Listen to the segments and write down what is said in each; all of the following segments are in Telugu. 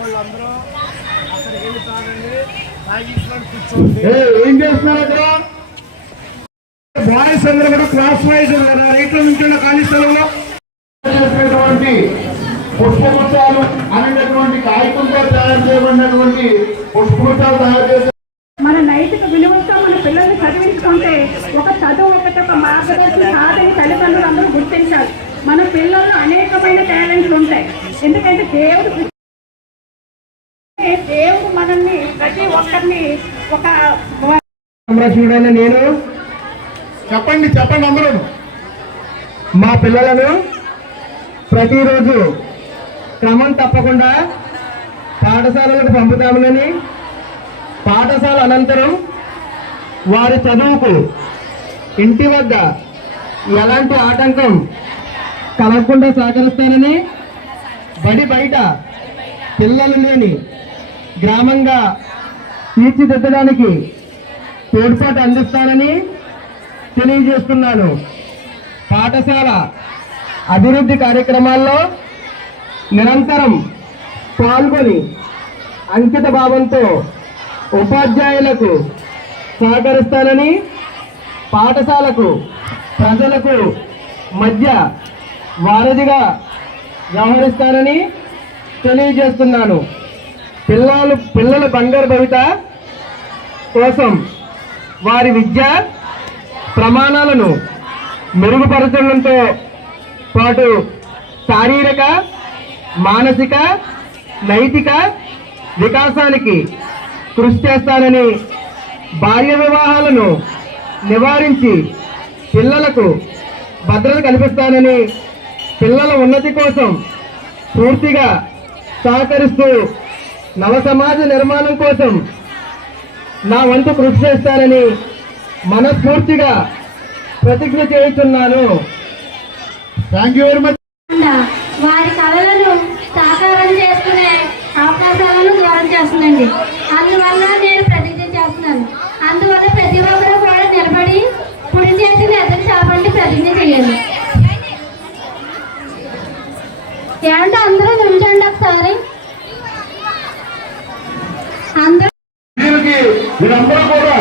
వాళ్ళందరూ అక్కడికి వెళ్ళి తాగండి, తాగించుకొని కూర్చోండి. ఏం చేస్తున్నారు అక్కడ? బాయ్స్ అందరూ కూడా క్లాస్ వైజ్ రైట్ లో నుంచి ఖాళీ స్థలంలో చేసినటువంటి పుష్పగుచ్చాలు అనేటటువంటి కాగితంతో తయారు చేయబడినటువంటి పుష్పగుచ్చాలు తయారు చేసి మన నైతిక విలువలతో మన పిల్లల్ని చదివించుకుంటే ఒక చదువు ఒక మార్గదర్శనం కాదని తల్లిదండ్రులు అందరూ గుర్తించాలి. మన పిల్లల్లో అనేకమైన టాలెంట్లు ఉంటాయి. ఎందుకంటే దేవుడు మనల్ని ప్రతి ఒక్కరిని ఒక నేను చెప్పండి అందరూ మా పిల్లలను ప్రతిరోజు క్రమం తప్పకుండా పాఠశాలలకు పంపుతామని, పాఠశాల అనంతరం వారి చదువుకు ఇంటి వద్ద ఎలాంటి ఆటంకం కలగకుండా సహకరిస్తానని, బడి బయట పిల్లలు లేని గ్రామంగా తీర్చిదిద్దడానికి తోడ్పాటు అందిస్తానని తెలియజేస్తున్నాను. పాఠశాల అభివృద్ధి కార్యక్రమాల్లో నిరంతరం పాల్గొని అంకిత భావంతో ఉపాధ్యాయులకు సహకరిస్తానని, పాఠశాలకు ప్రజలకు మధ్య వారధిగా వ్యవహరిస్తానని తెలియజేస్తున్నాను. పిల్లల బంగారు భవిత కోసం వారి విద్యా ప్రమాణాలను మెరుగుపరచడంతో పాటు శారీరక, మానసిక, నైతిక వికాసానికి కృషి చేస్తానని, బాల్య వివాహాలను నివారించి పిల్లలకు భద్రత కల్పిస్తానని, పిల్లల ఉన్నతి కోసం పూర్తిగా సహకరిస్తూ నవ సమాజ నిర్మాణం కోసం నా వంతు కృషి చేస్తానని మనస్ఫూర్తిగా ప్రతిజ్ఞ చేస్తున్నాను. Thank you very much. వారి కళలను సాకారం చేసుకునే అవకాశాలను దూరం చేస్తుందండి. అందువల్ల నేను ప్రతిజ్ఞ చేస్తున్నాను. అందువల్ల ప్రతి ఒక్కరూ కూడా నిలబడి పుడి చేసి ఎదురు చాపండి ప్రతిజ్ఞ చేయాలి. ఏంటో అందరూ నిల్చండి ఒకసారి. వీరందరూ కూడా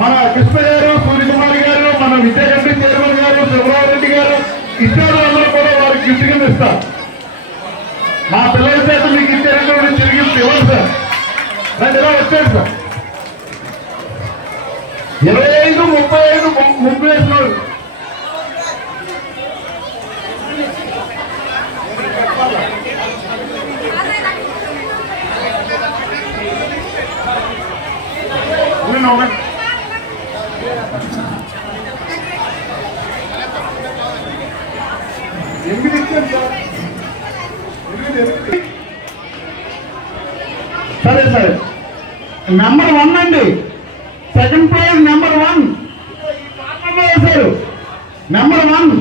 మన కృష్ణ గారు, సూర్యకుమారి గారు, మన విద్యాగంటి చైర్మన్ గారు, శివరావు రెడ్డి గారు ఇచ్చారు. అందరూ కూడా వారికి గిఫ్ట్ కింద ఇస్తారు. మా పిల్లల చేత మీకు ఇచ్చేటటువంటి తిరిగి ఇవ్వండి సార్. రండి, ఇలా వచ్చాడు సార్. 25, 35 ముగ్గు వేసినాడు. సరే సరే, నెంబర్ 1 అండి. సెకండ్ ప్రైజ్ నెంబర్ 1 వేశారు. నెంబర్ 1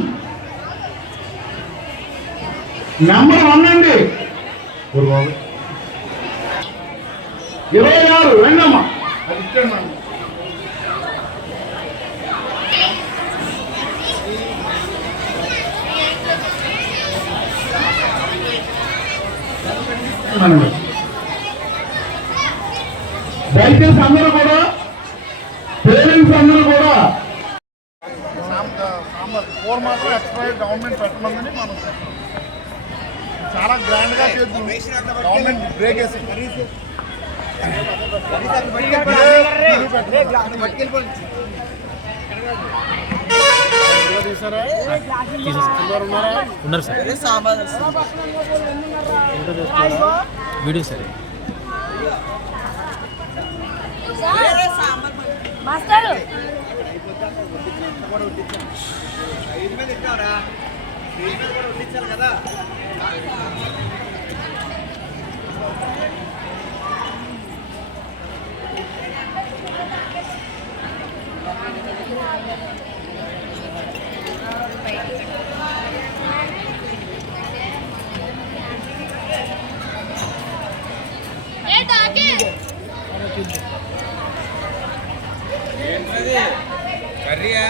అండి. 26 రండమ్మా. అది ఇచ్చాడు. దయచేసి అందరూ కూడా, పేరెంట్స్ అందరూ కూడా ఫ్లోర్ మాత్రం ఎక్స్ట్రా గవర్నమెంట్ పెట్టమందని మనం చాలా గ్రాండ్గా చేద్దాం. గవర్నమెంట్ బ్రేక్ వేసి ఉన్నారు సార్ వీడియో సరే మాస్టర్ కదా కర్రీయా